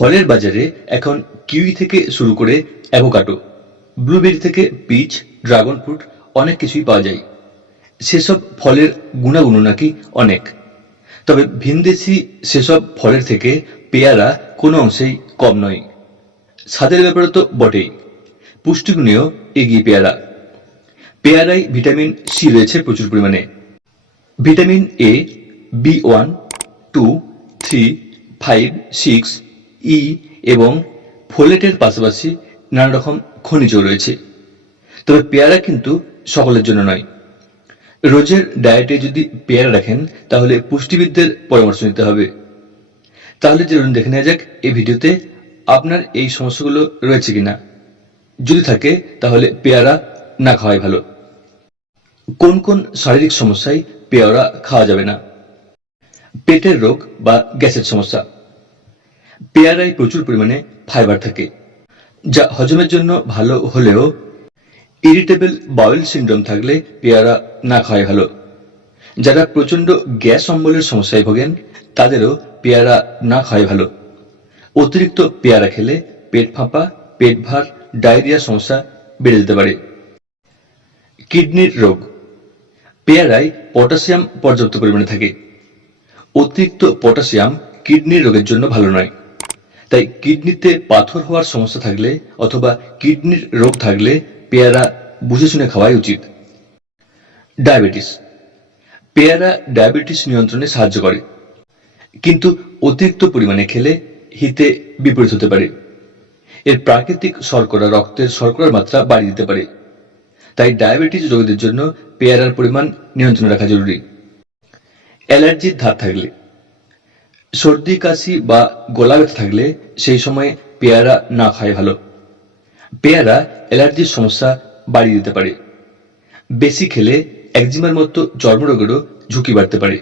ফলের বাজারে এখন কিউই থেকে শুরু করে অ্যাভোকাডো, ব্লুবেরি থেকে পিচ, ড্রাগন ফ্রুট অনেক কিছুই পাওয়া যায়। সেসব ফলের গুণাগুণও নাকি অনেক। তবে ভিনদেশি সেসব ফলের থেকে পেয়ারা কোনো অংশেই কম নয়। স্বাদের ব্যাপারে তো বটেই, পুষ্টিগুণেও এগিয়ে পেয়ারা। পেয়ারায় ভিটামিন সি রয়েছে প্রচুর পরিমাণে। ভিটামিন এ, বি1, 2, 3, 5, 6, ই এবং ফোলেটের পাশাপাশি নানা রকম খনিজও রয়েছে। তবে পেয়ারা কিন্তু সকলের জন্য নয়। রোজের ডায়েটে যদি পেয়ারা রাখেন তাহলে পুষ্টিবিদদের পরামর্শ নিতে হবে। তাহলে চলুন দেখে নেওয়া যাক এই ভিডিওতে আপনার এই সমস্যাগুলো রয়েছে কিনা। যদি থাকে তাহলে পেয়ারা না খাওয়াই ভালো। কোন কোন শারীরিক সমস্যায় পেয়ারা খাওয়া যাবে না? পেটের রোগ বা গ্যাসের সমস্যা। পেয়ারায় প্রচুর পরিমাণে ফাইবার থাকে, যা হজমের জন্য ভালো হলেও ইরিটেবল বাউল সিন্ড্রোম থাকলে পেয়ারা না খাওয়াই ভালো। যারা প্রচন্ড গ্যাস অম্বলের সমস্যায় ভোগেন তাদেরও পেয়ারা না খাওয়াই ভালো। অতিরিক্ত পেয়ারা খেলে পেট ফাঁপা, পেট ভার, ডায়রিয়া সমস্যা বেড়ে যেতে পারে। কিডনির রোগ। পেয়ারায় পটাশিয়াম পর্যাপ্ত পরিমাণে থাকে। অতিরিক্ত পটাশিয়াম কিডনির রোগের জন্য ভালো নয়। তাই কিডনিতে পাথর হওয়ার সমস্যা থাকলে অথবা কিডনির রোগ থাকলে পেয়ারা বুঝে শুনে খাওয়াই উচিত। ডায়াবেটিস। পেয়ারা ডায়াবেটিস নিয়ন্ত্রণে সাহায্য করে, কিন্তু অতিরিক্ত পরিমাণে খেলে হিতে বিপরীত হতে পারে। এর প্রাকৃতিক শর্করা রক্তের শর্করার মাত্রা বাড়িয়ে দিতে পারে। তাই ডায়াবেটিস রোগীদের জন্য পেয়ারার পরিমাণ নিয়ন্ত্রণে রাখা জরুরি। অ্যালার্জির ধাত থাকলে, সর্দি কাশি বা গলা ব্যথা থাকলে সেই সময় পেয়ারা না খাওয়াই ভালো। পেয়ারা অ্যালার্জির সমস্যা বাড়িয়ে দিতে পারে। বেশি খেলে একজিমার মতো চর্মরোগেরও ঝুঁকি বাড়তে পারে।